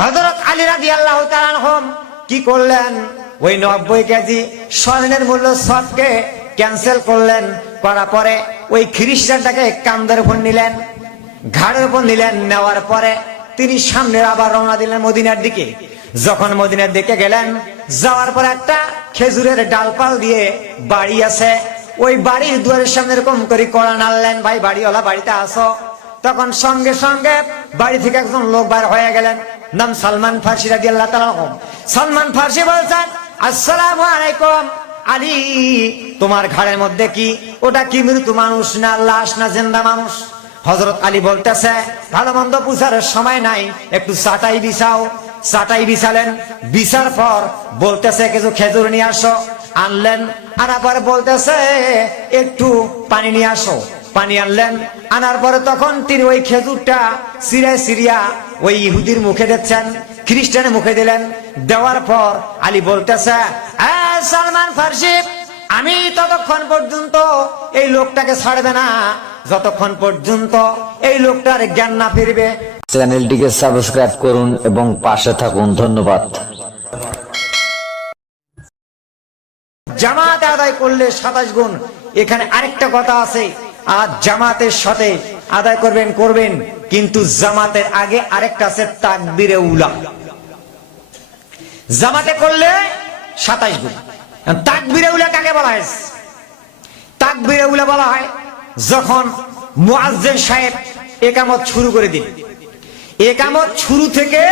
হযরত আলী রাদিয়াল্লাহু তাআলা আনহু কি করলেন, ওই 90 কেজি স্বর্ণের মূল্য সবকে ক্যান্সেল করলেন। করার পরে ওই খ্রিস্টানটাকে কাঁধের উপর নিলেন, ঘাড়ের উপর নিলেন। নেওয়ার পরে তিনি সামনে আবার রওনা দিলেন মদিনার দিকে। যখন মদিনার দিকে গেলেন, যাওয়ার পর একটা খেজুরের ডালপাল দিয়ে বাড়ি আছে, ওই বাড়ির দুয়ারের সামনে এরকম করে কড়া নাড়লেন, ভাই বাড়িওয়ালা বাড়িতে আসো। তখন সঙ্গে সঙ্গে বাড়ি থেকে একজন লোক বার হয়ে গেলেন, নাম সালমান ফার্সি রাদিয়াল্লাহু তাআলা আনহু। সালমান ফার্সি বলছেন, আসসালামু আলাইকুম আলী, তোমার ঘাড়ের মধ্যে কি? ওটা কি মৃত্যু মানুষ না লাশ না জিন্দা মানুষ? হযরত আলী বলতেছে, ভালো মন্দ পুছার সময় নাই, একটু চাটাই বিছাও। চাটাই বিছালেন, বিছার পর বলতেছে কিছু খেজুর নিয়ে আসো। আনলেন, আনার পরে বলতেছে একটু পানি নিয়ে আসো। পানি আনলেন, আনার পরে তখন তিনি ওই খেজুরটা সিরিয়া ওই ইহুদির মুখে দিচ্ছেন, খ্রিস্টানের মুখে দিলেন। দেওয়ার পর আলী বলতেছে, সালমান ফার্সি, আমি ততক্ষণ পর্যন্ত এই লোকটাকে ছাড়বে না যতক্ষণ পর্যন্ত এই লোকটার জ্ঞান না ফিরবে। চ্যানেলটিকে সাবস্ক্রাইব করুন এবং পাশে থাকুন। ধন্যবাদ। জামাতে আদায় করলে 27 গুণ। এখানে আরেকটা কথা আছে, আর জামাতের সাথে আদায় করবেন, কিন্তু জামাতের আগে আরেকটা আছে তাকবীরে উলা। জামাতে করলে 27 গুণ। তাকবীরে উলা কাকে বলা হয়? তাকবীরে উলা বলা হয় যখন মুয়াজ্জিন সাহেব ইকামত শুরু করে দিন। ইকামত শুরু থেকে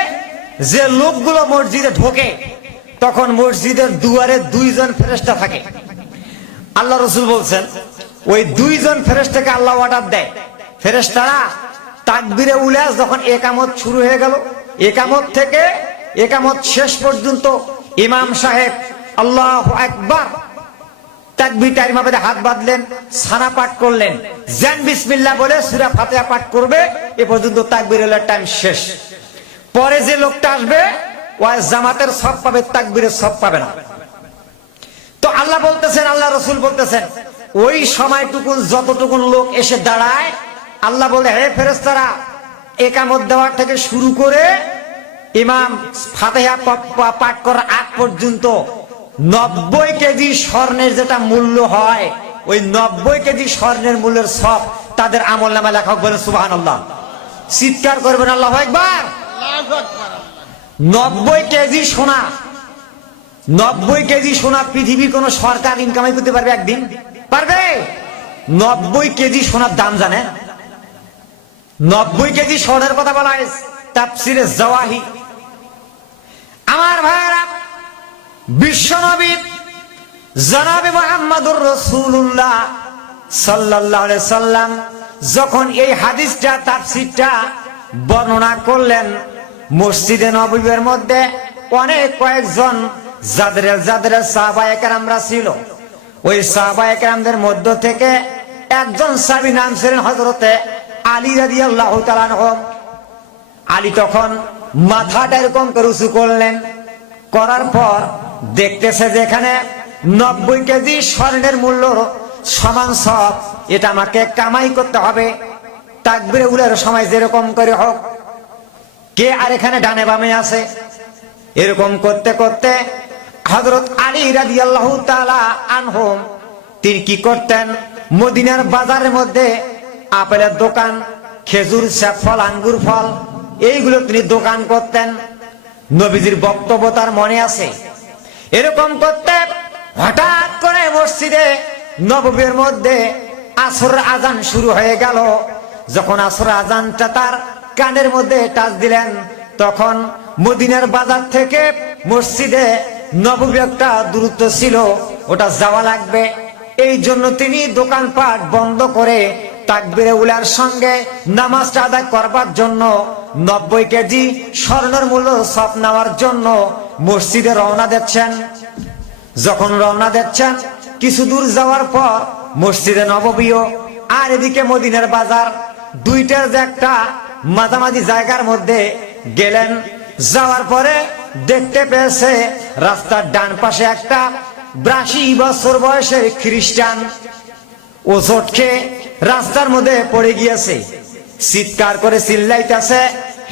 যে লোকগুলো মসজিদে ঢোকে, তখন মসজিদের দুয়ারে 2 জন ফেরেশতা থাকে। আল্লাহ রাসূল বলছেন, ওই 2 জন ফেরেশতাকে আল্লাহ অর্ডার দেয়, ফেরেশতারা তাকবীরে উলা যখন ইকামত শুরু হয়ে গেল, ইকামত থেকে ইকামত শেষ পর্যন্ত ইমাম সাহেব আল্লাহু আকবার তাকবীর তাহরিমা পড়ে হাত বাঁধলেন, সানা পাঠ করলেন, জান বিসমিল্লাহ বলে সূরা ফাতিহা পাঠ করবে, এ পর্যন্ত তাকবীরের টাইম শেষ। পরে যে লোকটা আসবে ওই জামাতের সব পাবে, তাকবীরের সব পাবে না। তো আল্লাহ বলতেছেন, আল্লাহ রাসূল বলতেছেন, ওই সময়টুকুন যতটুকুন লোক এসে দাঁড়ায়, আল্লাহ বলে, হে ফেরেশতারা, ইকামত দেওয়ার থেকে শুরু করে ইমাম ফাতিহা পাঠ করার আগ পর্যন্ত 90 কেজি স্বর্ণের যেটা মূল্য হয়, ওই 90 কেজি স্বর্ণের মূল্যের সব তাদের আমলনামায় লেখা হোক। বলেন সুবহানাল্লাহ। চিৎকার করবেন আল্লাহু আকবার। 90 কেজি সোনা, 90 কেজি সোনা পৃথিবীর কোন সরকার ইনকামাই করতে পারবে একদিন? পারবে? 90 কেজি সোনার দাম জানেন? 90 কেজি স্বর্ণের কথা বলা হয় তাফসিরে জাওয়াহি। আমার ভাইরা, বিশ্বনবী জনাবে মুহাম্মদুর রাসূলুল্লাহ সাল্লাল্লাহু আলাইহি সাল্লাম যখন এই হাদিসটা তাফসীরটা বর্ণনা করলেন, মসজিদে নববীর মধ্যে অনেক কয়েকজন যাদের সাহাবায়ে কেরামরা ছিল, ওই সাহাবায়ে কেরামদের মধ্য থেকে একজন সাহাবী নাম ছিলেন হযরতে আলী রাদিয়াল্লাহু তাআলা আনহু। আলী তখন মাথাটা এরকম করে উঁচু করলেন, করার পর দেখতেছে যে এখানে 90 কেজি স্বর্ণের মূল্য সমান সব, এটা আমাকে কামাই করতে হবে। তাকবীরে উলার সময় যেরকম করে হোক, কে আর এখানে ডানে বামে আছে, এরকম করতে করতে হযরত আলী রাদিয়াল্লাহু তাআলা আনহু তিনি কি করতেন, মদিনার বাজারের মধ্যে আপেলের দোকান, খেজুর, সেব ফল, আঙ্গুর ফল, এইগুলো তিনি দোকান করতেন। নবীজির বক্তব্য তার মনে আছে। এরকম করতে হঠাৎ করে মসজিদে নববীর মধ্যে আসর আজান শুরু হয়ে গেল। যখন আসর আজানটা তার কানের মধ্যে টাচ দিলেন, তখন মদিনার বাজার থেকে মসজিদে নববী একটা দূরত্ব ছিল, ওটা যাওয়া লাগবে। এই জন্য তিনি দোকানপাট বন্ধ করে তাকবীরে উলার সঙ্গে নামাজটা আদায় করবার জন্য 90 কেজি স্বর্ণের মূল্য সব নেওয়ার জন্য মসজিদে রওনা দিচ্ছেন। যখন রওনা দিচ্ছেন, কিছু দূর যাওয়ার পর মসজিদে নববীও আর এদিকে মদিনার বাজার, দুইটার যে একটা মাঝামাঝি জায়গার মধ্যে গেলেন। যাওয়ার পরে দেখতে পেয়েছে রাস্তার ডান পাশে একটা 82 বছর বয়সের খ্রিস্টান ও চটকে রাস্তার মধ্যে পড়ে গিয়েছে। চিৎকার করে চিল্লাইতেছে,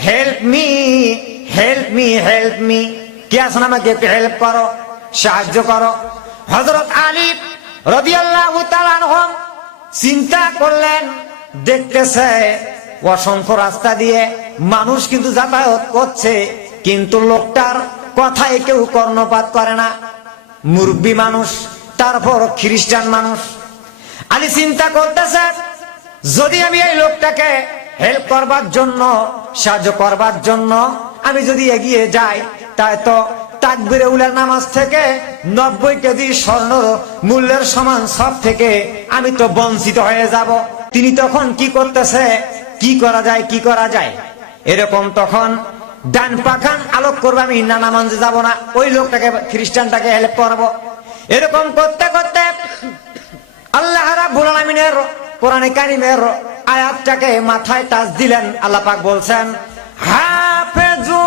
help me, help help me, কে আছেন আমাকে একটু হেল্প করো, সাহায্য করো। হযরত আলী রাদিয়াল্লাহু তাআলা আনহু চিন্তা করলেন, দেখতেছে অসংখ্য রাস্তা দিয়ে মানুষ কিন্তু যাতায়াত করছে, কিন্তু লোকটার কথায় কেউ কর্ণপাত করে না। মুরব্বী মানুষ, তারপর খ্রিস্টান মানুষ। আলী চিন্তা করতেছে, যদি আমি এই লোকটাকে হেল্প করবার জন্য, সাহায্য করবার জন্য আমি যদি এগিয়ে যাই, তাই তো তাকবীরে উলার নামাজ থেকে 90 কেজি স্বর্ণ মূল্যের সমান সব থেকে আমি তো বঞ্চিত হয়ে যাব। তিনি তখন কি করতেছে, কি করা যায়, কি করা যায়, এরকম তখন ডান পাখান আলোক করবে, আমি না নামাজে যাব না, ওই লোকটাকে খ্রিস্টানটাকে হেল্প করব। এরকম করতে করতে আল্লাহ রাব্বুল আলামিনের কোরআনে কারীমের আয়াতটাকে মাথায় টাচ দিলেন। আল্লাহ পাক বলছেন, হাফিজু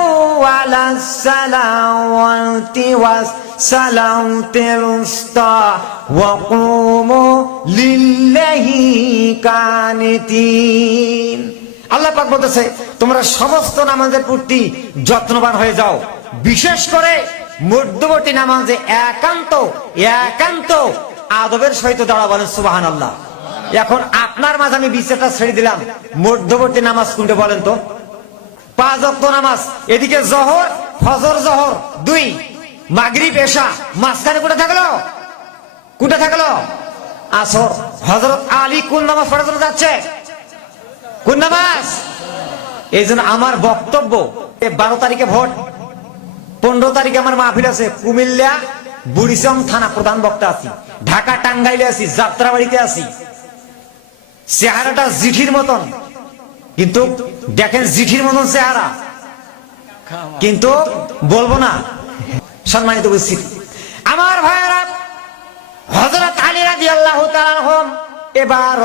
আলাস সালাওয়াতি ওয়াস সালাওতিল উস্তা ওয়া কুমু লিল্লাহি কানিতিন। আল্লাহ পাক বলতেছে, তোমরা সমস্ত নামাজের প্রতি যত্নবান হয়ে যাও, বিশেষ করে মধ্যবর্তী নামাজে একান্ত একান্ত আদবের সহিত দাঁড়া। বলেন সুবহানাল্লাহ। এখন আপনার মাঝে আমি বিচারটা ছেড়ে দিলাম, মধ্যবর্তী নামাজ কোনটা বলেন তো? 5 ওয়াক্ত নামাজ, এদিকে জোহর, ফজর জোহর 2, মাগরিব এশা, মাঝখানে কোনটা থাকলো? কোনটা থাকলো? আসর। হযরত আলী কোন নামাজ পড়াতে যাচ্ছে? কোন নামাজ? এই জন্য আমার বক্তব্য, 12 তারিখে ভোট, 15 তারিখে আমার মাহফিল আছে কুমিল্লা বুড়িচং থানা, প্রধান বক্তা আছি, ঢাকা টাঙ্গাইলে আছি, যাত্রাবাড়িতে আছি। চেহারাটা জিঠির মতন, কিন্তু দেখেন জিঠির মতন চেহারা, কিন্তু বলবো না। সম্মানিত উপস্থিতি, আমার ভাইয়েরা, হযরত আলী রাদিয়াল্লাহু তাআলা আনহু এবার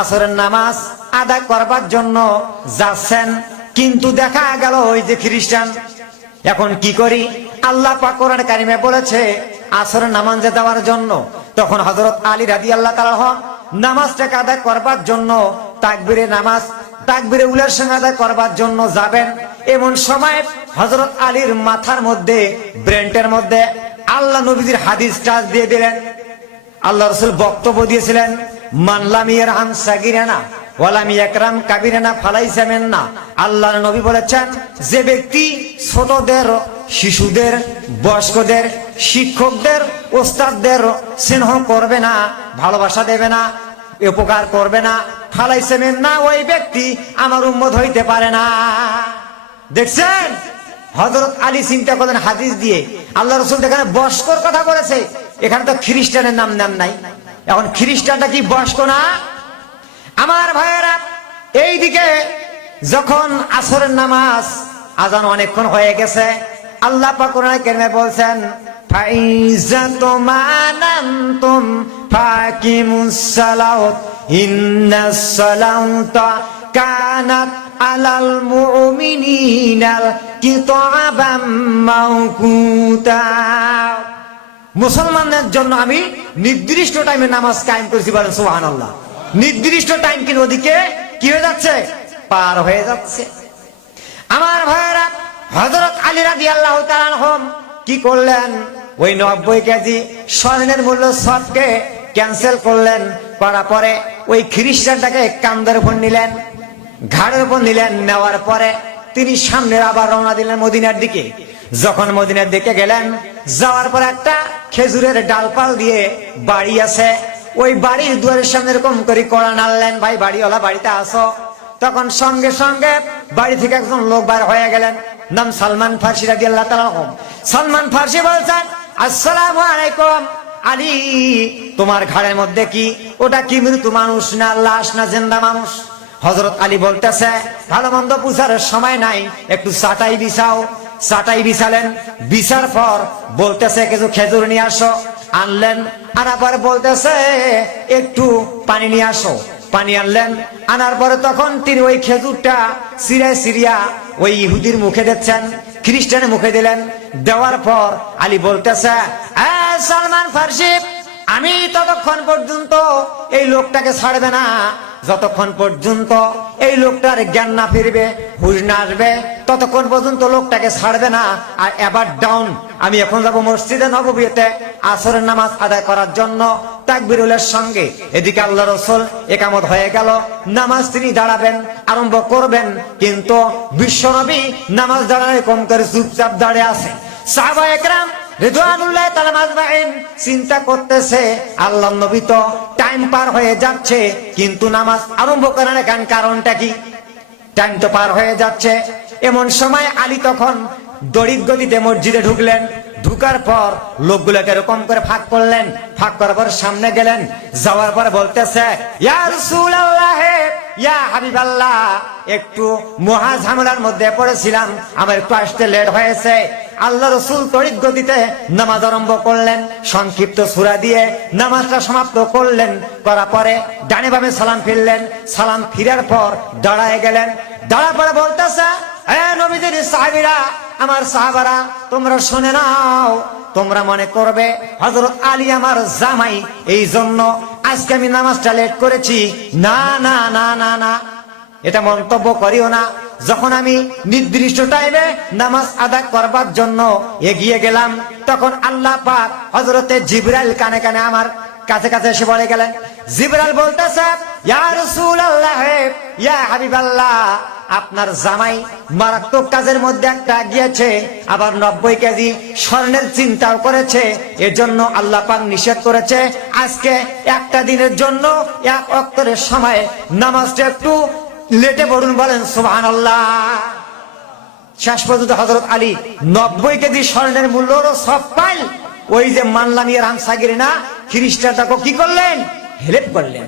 আসরের নামাজ আদায় করবার জন্য যাচ্ছেন, কিন্তু দেখা গেল ওই যে খ্রিস্টান। এখন কি করি? আল্লাহ পাক কোরআনে কারিমে বলেছে আসরের নামাজে দেওয়ার জন্য। তখন হযরত আলী রাদিয়াল্লাহু তাআলা আনহু নামাজটাকে আদায় করবার জন্য তাকবীরে নামাজ, তাকবীরে উলার সঙ্গে আদায় করবার জন্য যাবেন। এমন সময় হযরত আলীর মাথার মধ্যে, ব্রেন্টের মধ্যে আল্লাহ নবীজির হাদিস টাচ দিয়ে দিলেন। আল্লাহ রাসূল বক্তব্য দিয়েছিলেন, মান লাম ইয়ারহাম সাগিরানা ওয়া লাম ইয়াকরাম কাবিরানা ফালাইসা মিন্না। আল্লাহর নবী বলেছেন, যে ব্যক্তি ছোটদের, শিশুদের, বয়স্কদের, শিক্ষকদের, ওস্তাদদের স্নেহ করবে না, ভালোবাসা দেবে না, উপকার করবে না, ফালাইসা মিন্না, ওই ব্যক্তি আমার উম্মত হইতে পারে না। দেখছেন, হযরত আলী চিন্তা করলেন হাদিস দিয়ে, আল্লাহ রাসূল এখানে বয়স্কর কথা বলেছে, এখানে তো খ্রিস্টানের নাম নাই। এখন খ্রিস্টানটা কি বয়স্ক না? আমার ভাইয়েরা, এইদিকে যখন আসরের নামাজ আজান অনেকক্ষণ হয়ে গেছে, আল্লাহ পাক কোরআনে কারিমে বলছেন, ফাইজা তুমানান্তুম ফাকিমুস সালাত ইন্নাস সালাতা কানাত আলাল মুমিনিনাল কিতাবাম মাওকুতা। মুসলমানদের জন্য আমি নির্দিষ্ট টাইমে নামাজ কায়েম করেছি। বলেন সুবহানাল্লাহ। নির্দিষ্ট টাইম কিন্তু ওদিকে কি হয়ে যাচ্ছে? পার হয়ে যাচ্ছে। আমার ভাইয়েরা, হযরত আলী রাদিয়াল্লাহু তাআলা আনহু কি করলেন? ওই 90 কেজি স্বর্ণের মূল্য সবকে ক্যান্সেল করলেন। করার পরে ওই খ্রিস্টানটাকে কাঁধের উপর নিলেন, ঘাড়ের উপর নিলেন। নেওয়ার পরে তিনি সামনে আবার রওনা দিলেন মদিনার দিকে। যখন মদিনার দিকে গেলেন, যাওয়ার পর একটা খেজুরের ডালপাল দিয়ে বাড়ি আছে, ওই বাড়ির দুয়ারের সামনে এরকম করে কড়া নাড়লেন, ভাই বাড়িওয়ালা বাড়িতে আসো। তখন সঙ্গে সঙ্গে বাড়ি থেকে একজন লোক বার হয়ে গেলেন, নাম সালমান ফার্সি রাদিয়াল্লাহু তাআলা আনহু। সালমান ফার্সি বলছেন, আসসালামু আলাইকুম আলী, তোমার ঘাড়ের মধ্যে কি? ওটা কি মৃত্যু মানুষ না লাশ না জিন্দা মানুষ? হযরত আলী বলতেছে, ভালো মন্দ বুঝার সময় নাই, একটু চাটাই বিছাও। চাটাই বিছালেন, বিছার পর বলতেছে কিছু খেজুর নিয়ে আসো। আনলেন, আনার পরে বলতেছে একটু পানি নিয়ে আসো। পানি আনলেন, আনার পরে তখন তিনি ওই খেজুরটা সিরিয়া ওই ইহুদির মুখে দিচ্ছেন, খ্রিস্টানের মুখে দিলেন। দেওয়ার পর আলী বলতেছে, সালমান ফার্সি, আমি ততক্ষণ পর্যন্ত এই লোকটাকে ছাড়বে না যতক্ষণ পর্যন্ত এই লোকটার জ্ঞান না ফিরবে, হুঁশ না আসবে, ততক্ষণ পর্যন্ত লোকটাকে ছাড়বে না। আর এবার ডাউন, আমি এখন যাব মসজিদে নববীতে আসরের নামাজ আদায় করার জন্য তাকবীরুলের সঙ্গে। এদিকে আল্লাহ রাসূল ইকামত হয়ে গেল, নামাজ তিনি দাঁড়াবেন, আরম্ভ করবেন, কিন্তু বিশ্বনবী নামাজ দাঁড়ায় কম করে চুপচাপ দাঁড়িয়ে আছে। সাহাবায়ে কেরাম রিদওয়ানুল্লাহি তাআলা আজমাইন চিন্তা করতেছে, আল্লাহর নবী তো টাইম পার হয়ে যাচ্ছে, কিন্তু নামাজ আরম্ভ করেন না কেন? কারণটা কি? টাইম তো পার হয়ে যাচ্ছে। এমন সময় আলী তখন দড়ির গতিতে মসজিদে ঢুকলেন। ঢুকার পর লোকগুলোকে এরকম করে ফাঁক করলেন, ফাঁক করার পর সামনে গেলেন। যাওয়ার পর বলতেছে, ইয়া রাসূলুল্লাহ, ইয়া হাবিবাল্লাহ, একটু মহা ঝামেলার মধ্যে পড়েছিলাম, আমার একটু আসতে লেট হয়েছে। আল্লাহ রাসূল তড়িৎ গতিতে নামাজ আরম্ভ করলেন, সংক্ষিপ্ত সূরা দিয়ে নামাজটা সমাপ্ত করলেন। করার পরে ডানে বামে সালাম ফিরলেন। সালাম ফিরার পর দাঁড়ায় গেলেন। দাঁড়ার পরে বলতেছে, হে নবীদের সাহাবীরা, আমার সাহাবারা, তোমরা শুনে নাও, তোমরা মনে করবে হযরত আলী আমার জামাই, এই জন্য আজকে আমি নামাজটা লেট করেছি। না না না না না, এটা মন্তব্য করিও না। যখন আমি নির্দিষ্ট টাইমে নামাজ আদায় করবার জন্য এগিয়ে গেলাম, তখন আল্লাহ পাক হযরতে জিবরাইল কানে কানে আমার কাছে কাছে এসে বলে গেলেন। জিবরাইল বলতেছে, ইয়া রাসূলুল্লাহ, ইয়া হাবিবাল্লাহ, আপনার জামাই মারাত্মক কাজের মধ্যে একটা গিয়েছে, আবার 90 কেজি স্বর্ণের চিন্তাও করেছে। এজন্য আল্লাহ পাক নিষেধ করেছে, আজকে একটা দিনের জন্য এক ওয়াক্তের সময় নামাজটা একটু লেটে পড়ুন। বলেন সুবহানাল্লাহ। শেষ পর্যন্ত হযরত আলী 90 কেজি স্বর্ণের মূল্যরও সব পাইল। ওই যে মানলামিয়া রামসাগিরি না, খ্রিস্টানটাকে কি করলেন? হেল্প করলেন।